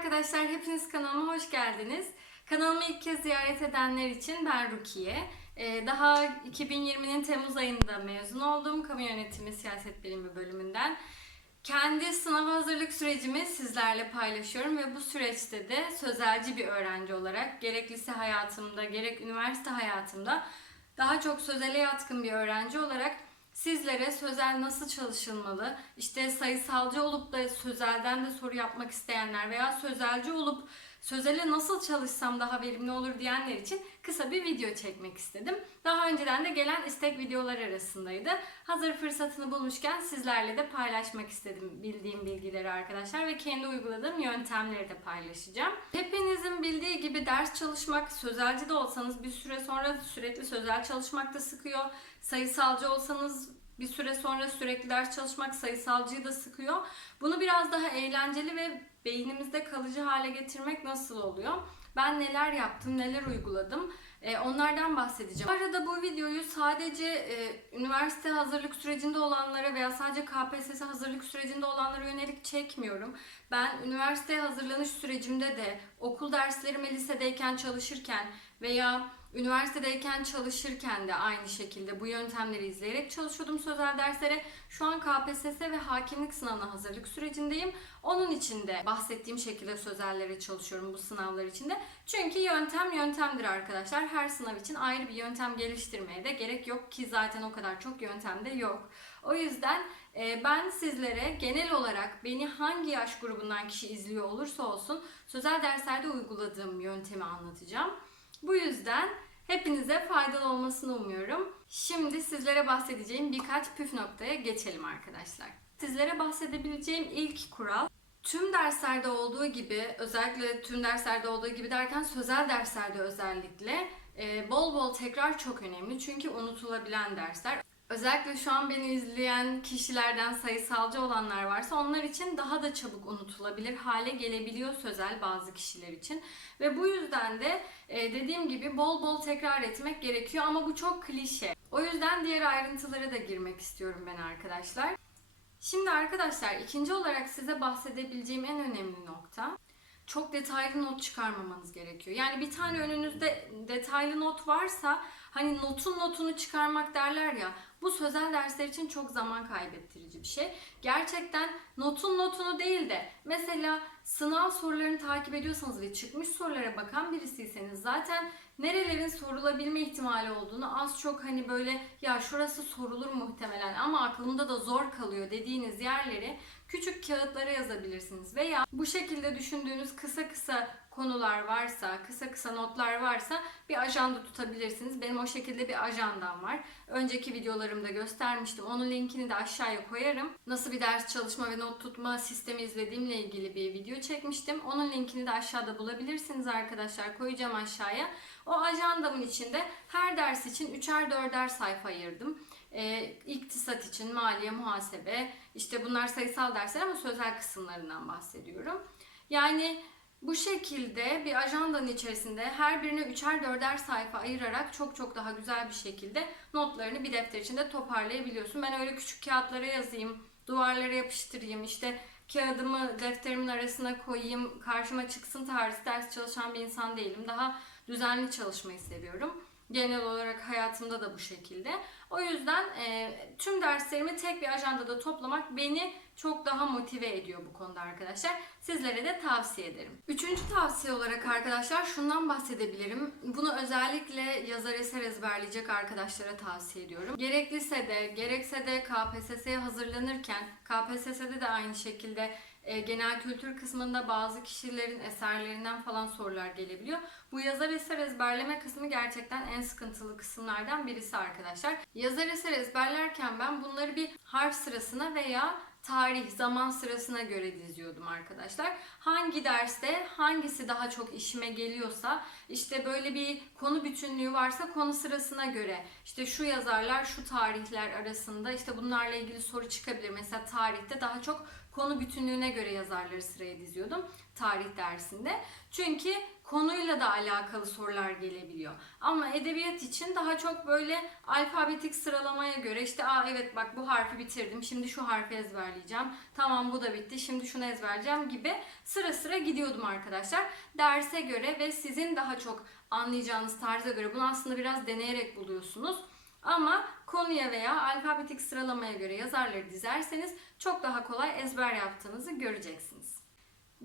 arkadaşlar, hepiniz kanalıma hoş geldiniz. Kanalımı ilk kez ziyaret edenler için ben Rukiye. Ee, daha 2020'nin Temmuz ayında mezun oldum. Kamu Yönetimi Siyaset Bilimi bölümünden. Kendi sınava hazırlık sürecimi sizlerle paylaşıyorum ve bu süreçte de sözelci bir öğrenci olarak gerek lise hayatımda gerek üniversite hayatımda daha çok sözele yatkın bir öğrenci olarak sizlere sözel nasıl çalışılmalı, işte sayısalcı olup da sözelden de soru yapmak isteyenler veya sözelci olup sözele nasıl çalışsam daha verimli olur diyenler için kısa bir video çekmek istedim. Daha önceden de gelen istek videolar arasındaydı. Hazır fırsatını bulmuşken sizlerle de paylaşmak istedim bildiğim bilgileri arkadaşlar ve kendi uyguladığım yöntemleri de paylaşacağım. Hepinizin bildiği gibi ders çalışmak, sözelci de olsanız bir süre sonra sürekli sözel çalışmak da sıkıyor. Sayısalcı olsanız bir süre sonra sürekli ders çalışmak sayısalcıyı da sıkıyor. Bunu biraz daha eğlenceli ve beynimizde kalıcı hale getirmek nasıl oluyor? Ben neler yaptım, neler uyguladım? Ee, onlardan bahsedeceğim. Bu arada bu videoyu sadece e, üniversite hazırlık sürecinde olanlara veya sadece KPSS hazırlık sürecinde olanlara yönelik çekmiyorum. Ben üniversite hazırlanış sürecimde de okul derslerimi lisedeyken çalışırken veya üniversitedeyken çalışırken de aynı şekilde bu yöntemleri izleyerek çalışıyordum sözel derslere. Şu an KPSS ve hakimlik sınavına hazırlık sürecindeyim. Onun için de bahsettiğim şekilde sözellere çalışıyorum bu sınavlar için de. Çünkü yöntem yöntemdir arkadaşlar. Her sınav için ayrı bir yöntem geliştirmeye de gerek yok ki zaten o kadar çok yöntem de yok. O yüzden ben sizlere genel olarak beni hangi yaş grubundan kişi izliyor olursa olsun sözel derslerde uyguladığım yöntemi anlatacağım. Bu yüzden hepinize faydalı olmasını umuyorum. Şimdi sizlere bahsedeceğim birkaç püf noktaya geçelim arkadaşlar. Sizlere bahsedebileceğim ilk kural Tüm derslerde olduğu gibi, özellikle tüm derslerde olduğu gibi derken sözel derslerde özellikle e, bol bol tekrar çok önemli. Çünkü unutulabilen dersler. Özellikle şu an beni izleyen kişilerden sayısalcı olanlar varsa onlar için daha da çabuk unutulabilir hale gelebiliyor sözel bazı kişiler için. Ve bu yüzden de e, dediğim gibi bol bol tekrar etmek gerekiyor ama bu çok klişe. O yüzden diğer ayrıntılara da girmek istiyorum ben arkadaşlar. Şimdi arkadaşlar ikinci olarak size bahsedebileceğim en önemli nokta çok detaylı not çıkarmamanız gerekiyor. Yani bir tane önünüzde detaylı not varsa hani notun notunu çıkarmak derler ya bu sözel dersler için çok zaman kaybettirici bir şey. Gerçekten notun notunu değil de mesela sınav sorularını takip ediyorsanız ve çıkmış sorulara bakan birisiyseniz zaten nerelerin sorulabilme ihtimali olduğunu az çok hani böyle ya şurası sorulur muhtemelen ama aklımda da zor kalıyor dediğiniz yerleri küçük kağıtlara yazabilirsiniz veya bu şekilde düşündüğünüz kısa kısa konular varsa, kısa kısa notlar varsa bir ajanda tutabilirsiniz. Benim o şekilde bir ajandam var. Önceki videolarımda göstermiştim. Onun linkini de aşağıya koyarım. Nasıl bir ders çalışma ve not tutma sistemi izlediğimle ilgili bir video çekmiştim. Onun linkini de aşağıda bulabilirsiniz arkadaşlar. Koyacağım aşağıya. O ajandamın içinde her ders için 3'er 4'er sayfa ayırdım. E, iktisat için maliye, muhasebe, işte bunlar sayısal dersler ama sözel kısımlarından bahsediyorum. Yani bu şekilde bir ajandanın içerisinde her birine üçer dörder sayfa ayırarak çok çok daha güzel bir şekilde notlarını bir defter içinde toparlayabiliyorsun. Ben öyle küçük kağıtlara yazayım, duvarlara yapıştırayım, işte kağıdımı defterimin arasına koyayım, karşıma çıksın tarzı ders çalışan bir insan değilim. Daha düzenli çalışmayı seviyorum. Genel olarak hayatımda da bu şekilde. O yüzden e, tüm derslerimi tek bir ajandada toplamak beni çok daha motive ediyor bu konuda arkadaşlar. Sizlere de tavsiye ederim. Üçüncü tavsiye olarak arkadaşlar şundan bahsedebilirim. Bunu özellikle yazar eser ezberleyecek arkadaşlara tavsiye ediyorum. Gerek lisede gerekse de KPSS'ye hazırlanırken KPSS'de de aynı şekilde e, genel kültür kısmında bazı kişilerin eserlerinden falan sorular gelebiliyor. Bu yazar eser ezberleme kısmı gerçekten en sıkıntılı kısımlardan birisi arkadaşlar. Yazar eser ezberlerken ben bunları bir harf sırasına veya tarih, zaman sırasına göre diziyordum arkadaşlar. Hangi derste hangisi daha çok işime geliyorsa işte böyle bir konu bütünlüğü varsa konu sırasına göre işte şu yazarlar şu tarihler arasında işte bunlarla ilgili soru çıkabilir. Mesela tarihte daha çok konu bütünlüğüne göre yazarları sıraya diziyordum tarih dersinde. Çünkü konuyla da alakalı sorular gelebiliyor. Ama edebiyat için daha çok böyle alfabetik sıralamaya göre işte aa evet bak bu harfi bitirdim. Şimdi şu harfi ezberleyeceğim. Tamam bu da bitti. Şimdi şunu ezberleyeceğim gibi sıra sıra gidiyordum arkadaşlar. Derse göre ve sizin daha çok anlayacağınız tarza göre bunu aslında biraz deneyerek buluyorsunuz. Ama konuya veya alfabetik sıralamaya göre yazarları dizerseniz çok daha kolay ezber yaptığınızı göreceksiniz.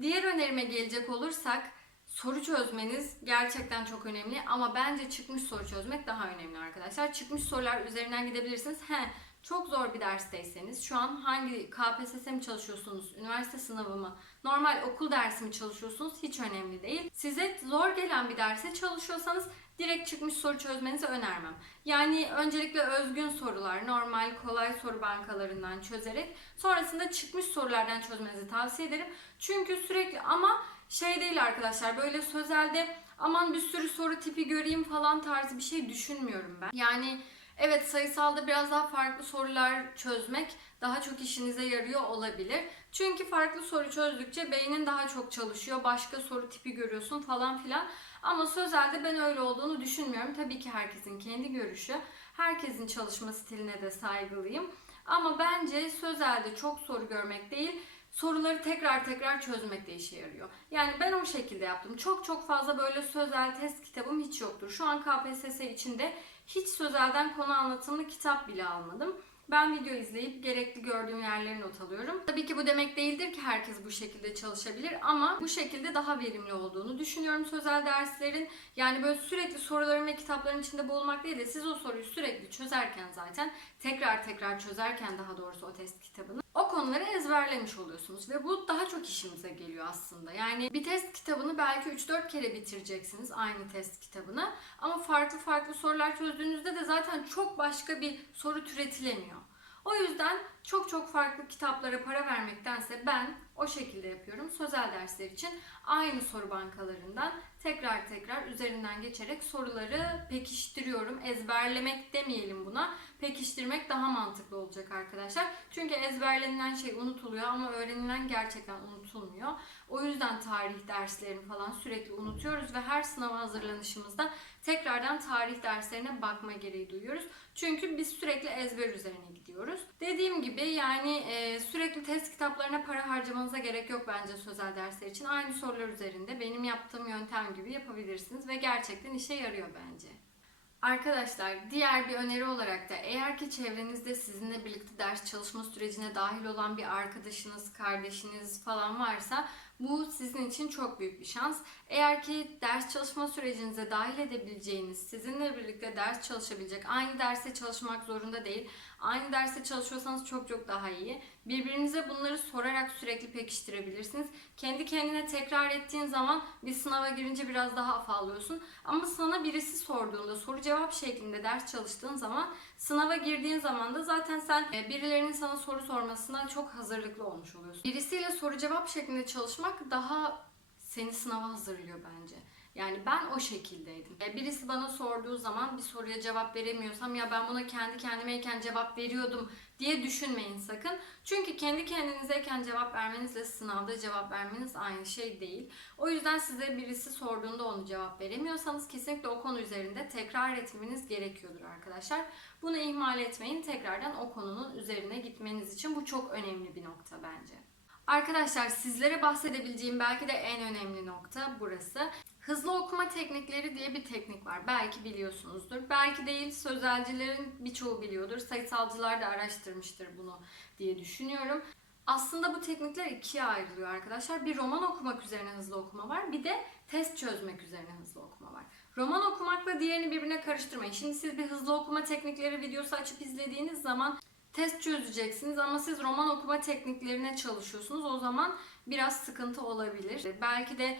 Diğer önerime gelecek olursak soru çözmeniz gerçekten çok önemli ama bence çıkmış soru çözmek daha önemli arkadaşlar. Çıkmış sorular üzerinden gidebilirsiniz. He, çok zor bir dersteyseniz şu an hangi KPSS mi çalışıyorsunuz, üniversite sınavı mı, normal okul dersi mi çalışıyorsunuz hiç önemli değil. Size zor gelen bir derse çalışıyorsanız direkt çıkmış soru çözmenizi önermem. Yani öncelikle özgün sorular, normal kolay soru bankalarından çözerek sonrasında çıkmış sorulardan çözmenizi tavsiye ederim. Çünkü sürekli ama şey değil arkadaşlar böyle sözelde aman bir sürü soru tipi göreyim falan tarzı bir şey düşünmüyorum ben. Yani evet sayısalda biraz daha farklı sorular çözmek daha çok işinize yarıyor olabilir. Çünkü farklı soru çözdükçe beynin daha çok çalışıyor. Başka soru tipi görüyorsun falan filan. Ama sözelde ben öyle olduğunu düşünmüyorum. Tabii ki herkesin kendi görüşü. Herkesin çalışma stiline de saygılıyım. Ama bence sözelde çok soru görmek değil, soruları tekrar tekrar çözmek de işe yarıyor. Yani ben o şekilde yaptım. Çok çok fazla böyle sözel test kitabım hiç yoktur. Şu an KPSS içinde hiç sözelden konu anlatımlı kitap bile almadım. Ben video izleyip gerekli gördüğüm yerleri not alıyorum. Tabii ki bu demek değildir ki herkes bu şekilde çalışabilir ama bu şekilde daha verimli olduğunu düşünüyorum sözel derslerin. Yani böyle sürekli soruların ve kitapların içinde boğulmak değil de siz o soruyu sürekli çözerken zaten tekrar tekrar çözerken daha doğrusu o test kitabını o konuları ezberlemiş oluyorsunuz ve bu daha çok işimize geliyor aslında. Yani bir test kitabını belki 3-4 kere bitireceksiniz aynı test kitabını ama farklı farklı sorular çözdüğünüzde de zaten çok başka bir soru türetilemiyor. O yüzden çok çok farklı kitaplara para vermektense ben o şekilde yapıyorum. Sözel dersler için aynı soru bankalarından tekrar tekrar üzerinden geçerek soruları pekiştiriyorum. Ezberlemek demeyelim buna. Pekiştirmek daha mantıklı olacak arkadaşlar. Çünkü ezberlenilen şey unutuluyor ama öğrenilen gerçekten unutulmuyor. O yüzden tarih derslerini falan sürekli unutuyoruz ve her sınava hazırlanışımızda tekrardan tarih derslerine bakma gereği duyuyoruz. Çünkü biz sürekli ezber üzerine gidiyoruz. Dediğim gibi yani e, sürekli test kitaplarına para harcamanıza gerek yok bence sözel dersler için. Aynı sorular üzerinde benim yaptığım yöntem gibi yapabilirsiniz ve gerçekten işe yarıyor bence. Arkadaşlar diğer bir öneri olarak da eğer ki çevrenizde sizinle birlikte ders çalışma sürecine dahil olan bir arkadaşınız, kardeşiniz falan varsa bu sizin için çok büyük bir şans. Eğer ki ders çalışma sürecinize dahil edebileceğiniz, sizinle birlikte ders çalışabilecek, aynı derste çalışmak zorunda değil, aynı derste çalışıyorsanız çok çok daha iyi. Birbirinize bunları sorarak sürekli pekiştirebilirsiniz. Kendi kendine tekrar ettiğin zaman bir sınava girince biraz daha afallıyorsun. Ama sana birisi sorduğunda soru cevap şeklinde ders çalıştığın zaman sınava girdiğin zaman da zaten sen e, birilerinin sana soru sormasına çok hazırlıklı olmuş oluyorsun. Birisiyle soru cevap şeklinde çalışmak daha seni sınava hazırlıyor bence. Yani ben o şekildeydim. E, Birisi bana sorduğu zaman bir soruya cevap veremiyorsam ya ben buna kendi kendimeyken cevap veriyordum diye düşünmeyin sakın. Çünkü kendi kendinizeyken cevap vermenizle sınavda cevap vermeniz aynı şey değil. O yüzden size birisi sorduğunda onu cevap veremiyorsanız kesinlikle o konu üzerinde tekrar etmeniz gerekiyordur arkadaşlar. Bunu ihmal etmeyin. Tekrardan o konunun üzerine gitmeniz için bu çok önemli bir nokta bence. Arkadaşlar sizlere bahsedebileceğim belki de en önemli nokta burası. Hızlı okuma teknikleri diye bir teknik var. Belki biliyorsunuzdur. Belki değil sözelcilerin birçoğu biliyordur. Sayısalcılar da araştırmıştır bunu diye düşünüyorum. Aslında bu teknikler ikiye ayrılıyor arkadaşlar. Bir roman okumak üzerine hızlı okuma var. Bir de test çözmek üzerine hızlı okuma var. Roman okumakla diğerini birbirine karıştırmayın. Şimdi siz bir hızlı okuma teknikleri videosu açıp izlediğiniz zaman test çözeceksiniz ama siz roman okuma tekniklerine çalışıyorsunuz. O zaman biraz sıkıntı olabilir. Belki de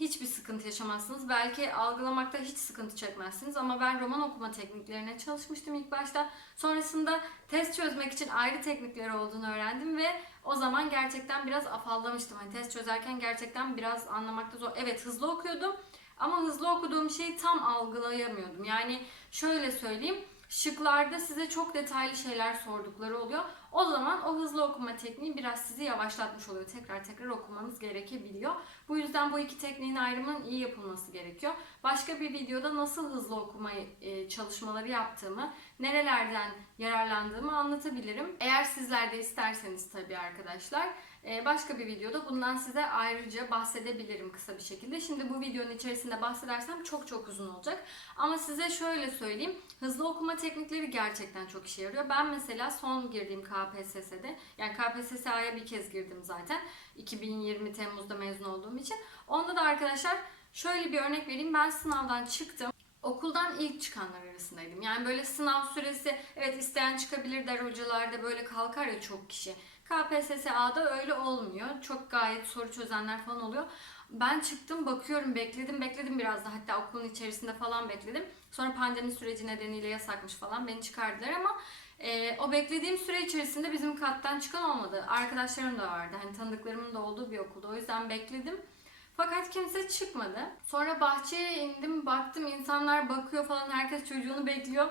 hiçbir sıkıntı yaşamazsınız. Belki algılamakta hiç sıkıntı çekmezsiniz ama ben roman okuma tekniklerine çalışmıştım ilk başta. Sonrasında test çözmek için ayrı teknikleri olduğunu öğrendim ve o zaman gerçekten biraz afallamıştım. Hani test çözerken gerçekten biraz anlamakta zor. Evet hızlı okuyordum ama hızlı okuduğum şeyi tam algılayamıyordum. Yani şöyle söyleyeyim. Şıklarda size çok detaylı şeyler sordukları oluyor. O zaman o hızlı okuma tekniği biraz sizi yavaşlatmış oluyor. Tekrar tekrar okumanız gerekebiliyor. Bu yüzden bu iki tekniğin ayrımının iyi yapılması gerekiyor. Başka bir videoda nasıl hızlı okuma e, çalışmaları yaptığımı, nerelerden yararlandığımı anlatabilirim. Eğer sizler de isterseniz tabii arkadaşlar. e, Başka bir videoda bundan size ayrıca bahsedebilirim kısa bir şekilde. Şimdi bu videonun içerisinde bahsedersem çok çok uzun olacak. Ama size şöyle söyleyeyim. Hızlı okuma teknikleri gerçekten çok işe yarıyor. Ben mesela son girdiğim KPSS'de, yani KPSS'ye bir kez girdim zaten. 2020 Temmuz'da mezun olduğum için. Onda da arkadaşlar şöyle bir örnek vereyim. Ben sınavdan çıktım. Okuldan ilk çıkanlar arasındaydım. Yani böyle sınav süresi evet isteyen çıkabilir der hocalarda böyle kalkar ya çok kişi. KPSSA'da öyle olmuyor. Çok gayet soru çözenler falan oluyor. Ben çıktım bakıyorum bekledim bekledim biraz da hatta okulun içerisinde falan bekledim. Sonra pandemi süreci nedeniyle yasakmış falan beni çıkardılar ama e, o beklediğim süre içerisinde bizim kattan çıkan olmadı. Arkadaşlarım da vardı hani tanıdıklarımın da olduğu bir okulda o yüzden bekledim. Fakat kimse çıkmadı. Sonra bahçeye indim, baktım insanlar bakıyor falan, herkes çocuğunu bekliyor.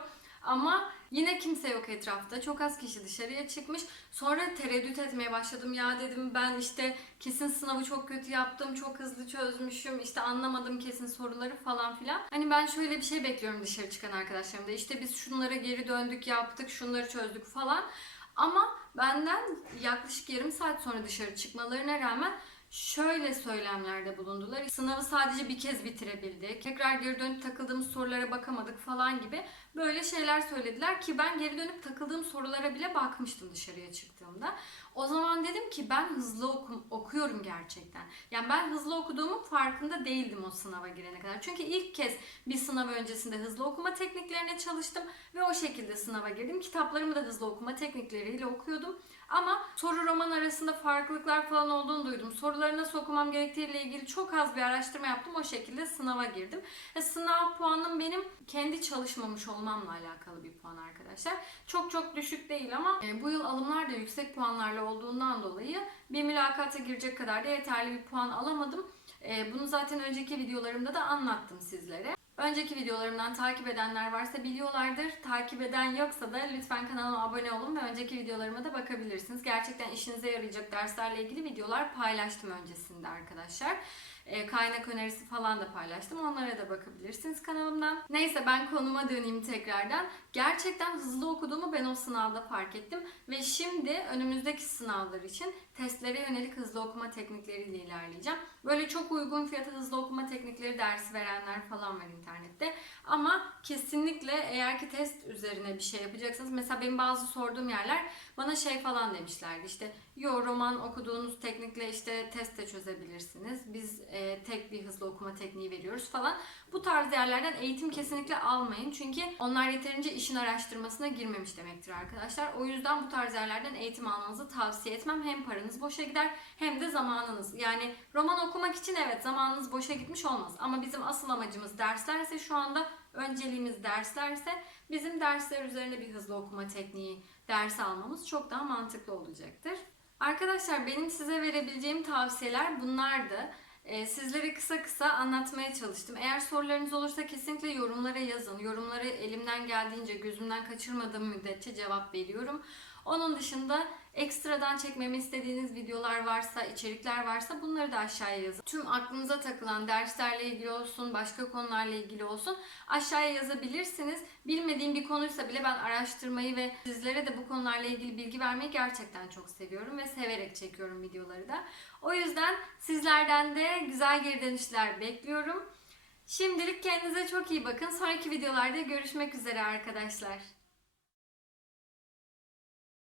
Ama yine kimse yok etrafta. Çok az kişi dışarıya çıkmış. Sonra tereddüt etmeye başladım. Ya dedim ben işte kesin sınavı çok kötü yaptım, çok hızlı çözmüşüm, işte anlamadım kesin soruları falan filan. Hani ben şöyle bir şey bekliyorum dışarı çıkan arkadaşlarımda. İşte biz şunlara geri döndük, yaptık, şunları çözdük falan. Ama benden yaklaşık yarım saat sonra dışarı çıkmalarına rağmen şöyle söylemlerde bulundular. Sınavı sadece bir kez bitirebildik. Tekrar geri dönüp takıldığımız sorulara bakamadık falan gibi böyle şeyler söylediler ki ben geri dönüp takıldığım sorulara bile bakmıştım dışarıya çıktığımda. O zaman dedim ki ben hızlı okum, okuyorum gerçekten. Yani ben hızlı okuduğumun farkında değildim o sınava girene kadar. Çünkü ilk kez bir sınav öncesinde hızlı okuma tekniklerine çalıştım ve o şekilde sınava girdim. Kitaplarımı da hızlı okuma teknikleriyle okuyordum. Ama soru roman arasında farklılıklar falan olduğunu duydum. Soruları nasıl okumam gerektiğiyle ilgili çok az bir araştırma yaptım. O şekilde sınava girdim. E, sınav puanım benim kendi çalışmamış olmamla alakalı bir puan arkadaşlar. Çok çok düşük değil ama e, bu yıl alımlar da yüksek puanlarla olduğundan dolayı bir mülakata girecek kadar da yeterli bir puan alamadım. E, bunu zaten önceki videolarımda da anlattım sizlere. Önceki videolarımdan takip edenler varsa biliyorlardır. Takip eden yoksa da lütfen kanalıma abone olun ve önceki videolarıma da bakabilirsiniz. Gerçekten işinize yarayacak derslerle ilgili videolar paylaştım öncesinde arkadaşlar. E, kaynak önerisi falan da paylaştım. Onlara da bakabilirsiniz kanalımdan. Neyse ben konuma döneyim tekrardan. Gerçekten hızlı okuduğumu ben o sınavda fark ettim. Ve şimdi önümüzdeki sınavlar için testlere yönelik hızlı okuma teknikleriyle ilerleyeceğim. Böyle çok uygun fiyata hızlı okuma teknikleri dersi verenler falan var internette. Ama kesinlikle eğer ki test üzerine bir şey yapacaksanız mesela benim bazı sorduğum yerler bana şey falan demişlerdi işte yo roman okuduğunuz teknikle işte test de çözebilirsiniz. Biz e, tek bir hızlı okuma tekniği veriyoruz falan. Bu tarz yerlerden eğitim kesinlikle almayın. Çünkü onlar yeterince işin araştırmasına girmemiş demektir arkadaşlar. O yüzden bu tarz yerlerden eğitim almanızı tavsiye etmem. Hem paranız boşa gider hem de zamanınız. Yani roman okumak için evet zamanınız boşa gitmiş olmaz. Ama bizim asıl amacımız derslerse şu anda önceliğimiz derslerse bizim dersler üzerine bir hızlı okuma tekniği ders almamız çok daha mantıklı olacaktır. Arkadaşlar benim size verebileceğim tavsiyeler bunlardı. Ee, sizlere kısa kısa anlatmaya çalıştım. Eğer sorularınız olursa kesinlikle yorumlara yazın. Yorumları elimden geldiğince gözümden kaçırmadığım müddetçe cevap veriyorum. Onun dışında ekstradan çekmemi istediğiniz videolar varsa, içerikler varsa bunları da aşağıya yazın. Tüm aklınıza takılan derslerle ilgili olsun, başka konularla ilgili olsun aşağıya yazabilirsiniz. Bilmediğim bir konuysa bile ben araştırmayı ve sizlere de bu konularla ilgili bilgi vermeyi gerçekten çok seviyorum ve severek çekiyorum videoları da. O yüzden sizlerden de güzel geri dönüşler bekliyorum. Şimdilik kendinize çok iyi bakın. Sonraki videolarda görüşmek üzere arkadaşlar.